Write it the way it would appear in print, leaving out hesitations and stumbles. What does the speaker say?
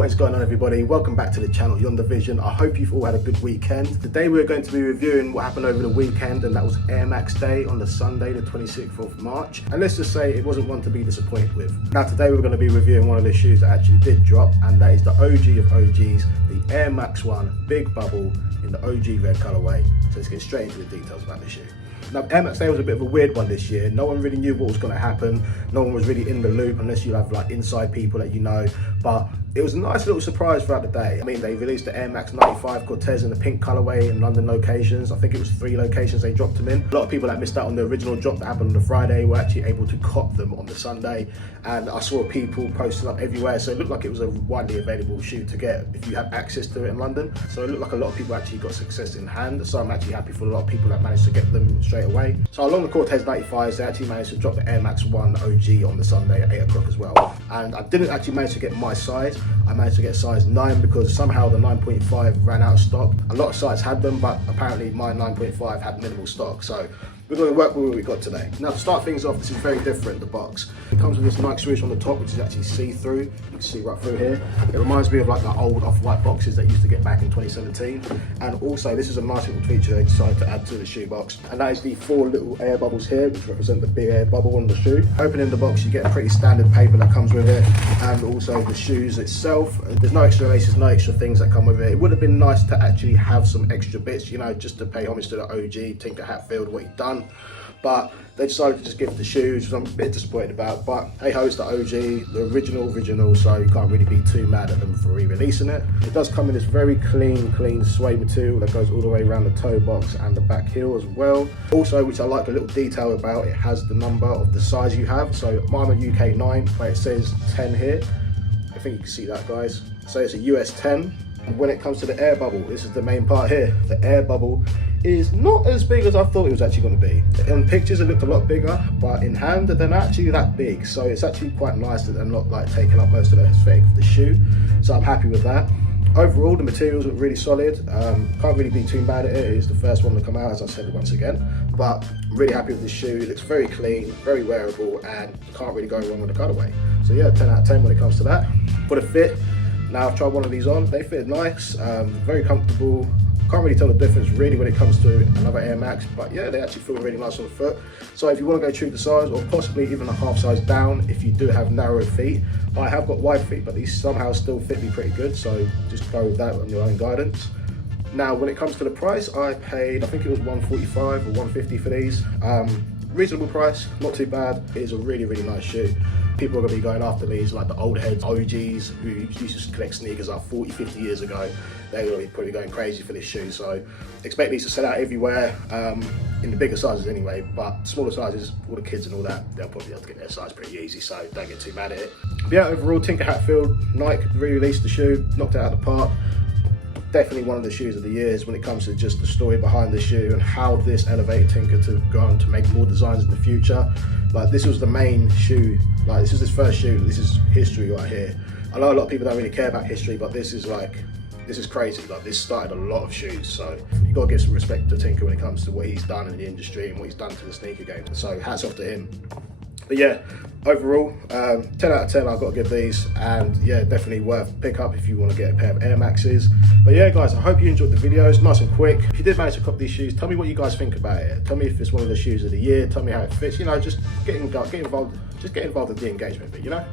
What is going on, everybody? Welcome back to the channel Yonder Vision. I hope you've all had a good weekend. Today we're going to be reviewing what happened over the weekend, and that was Air Max Day on the Sunday the 26th of March, and let's just say it wasn't one to be disappointed with. Now today we're going to be reviewing one of the shoes that actually did drop, and that is the OG of OGs, the Air Max 1 Big Bubble in the OG red colorway. So let's get straight into the details about the shoe. Now, Air Max Day was a bit of a weird one this year. No one really knew what was going to happen. No one was really in the loop unless you have like inside people that you know. But it was a nice little surprise throughout the day. I mean, they released the Air Max 95 Cortez in the pink colorway in London locations. I think it was 3 locations they dropped them in. A lot of people that missed out on the original drop that happened on the Friday were actually able to cop them on the Sunday. And I saw people posting up everywhere. So it looked like it was a widely available shoe to get if you had access to it in London. So it looked like a lot of people actually got success in hand. So I'm actually happy for a lot of people that managed to get them straight away. So along the Cortez 95s, they actually managed to drop the Air Max 1 OG on the Sunday at 8 o'clock as well. And I didn't actually manage to get my size. I managed to get size 9 because somehow the 9.5 ran out of stock. A lot of sites had them, but apparently my 9.5 had minimal stock. So we're going to work with what we got today. Now to start things off, this is very different, the box. It comes with this Nike swoosh on the top, which is actually see-through. You can see right through here. It reminds me of like the old off-white boxes that used to get back in 2017. And also this is a nice little feature they decided to add to the shoe box. And that is the 4 little air bubbles here, which represent the big air bubble on the shoe. Opening the box, you get a pretty standard paper that comes with it. And also the shoes itself. There's no extra laces, no extra things that come with it. It would have been nice to actually have some extra bits, you know, just to pay homage to the OG, Tinker Hatfield, what he'd done. But they decided to just give the shoes, which I'm a bit disappointed about. But hey ho, it's the OG, the original, so you can't really be too mad at them for re-releasing it. It does come in this very clean suede material that goes all the way around the toe box and the back heel as well. Also, which I like a little detail about, it has the number of the size you have. So I'm a UK 9, but it says 10 here. I think you can see that, guys. So it's a US 10. And when it comes to the air bubble, this is the main part here. The air bubble is not as big as I thought it was actually going to be. In pictures it looked a lot bigger, but in hand they're not actually that big. So it's actually quite nice that they're not like taking up most of the aesthetic of the shoe. So I'm happy with that. Overall, the materials look really solid. Can't really be too mad at it. It is the first one to come out, as I said once again. But I'm really happy with this shoe. It looks very clean, very wearable, and you can't really go wrong with the colorway. So yeah, 10 out of 10 when it comes to that. For the fit, now I've tried one of these on. They fit nice, very comfortable. Can't really tell the difference really when it comes to another Air Max, but yeah, they actually feel really nice on the foot. So if you want to go true to size, or possibly even a half size down if you do have narrow feet. I have got wide feet, but these somehow still fit me pretty good, so just go with that on your own guidance. Now when it comes to the price, I paid, I think it was $145 or $150 for these. Reasonable price, not too bad. It is a really nice shoe. People are going to be going after these, like the old heads, OGs, who used to collect sneakers like 40, 50 years ago. They're going to be probably going crazy for this shoe. So expect these to sell out everywhere, in the bigger sizes anyway, but smaller sizes, all the kids and all that, they'll probably be able to get their size pretty easy, so don't get too mad at it. But yeah, overall, Tinker Hatfield, Nike re-released the shoe, knocked it out of the park. Definitely one of the shoes of the years when it comes to just the story behind the shoe and how this elevated Tinker to go on to make more designs in the future. Like, this was the main shoe, like this is his first shoe, this is history right here. I know a lot of people don't really care about history, but this is crazy. Like, this started a lot of shoes, so you gotta give some respect to Tinker when it comes to what he's done in the industry and what he's done to the sneaker game. So hats off to him. But yeah, overall, 10 out of 10 I've got to give these, and yeah, definitely worth pick up if you want to get a pair of Air Maxes. But yeah guys, I hope you enjoyed the videos, nice and quick. If you did manage to cop these shoes, tell me what you guys think about it. Tell me if it's one of the shoes of the year, tell me how it fits, you know, just get involved in the engagement bit, you know.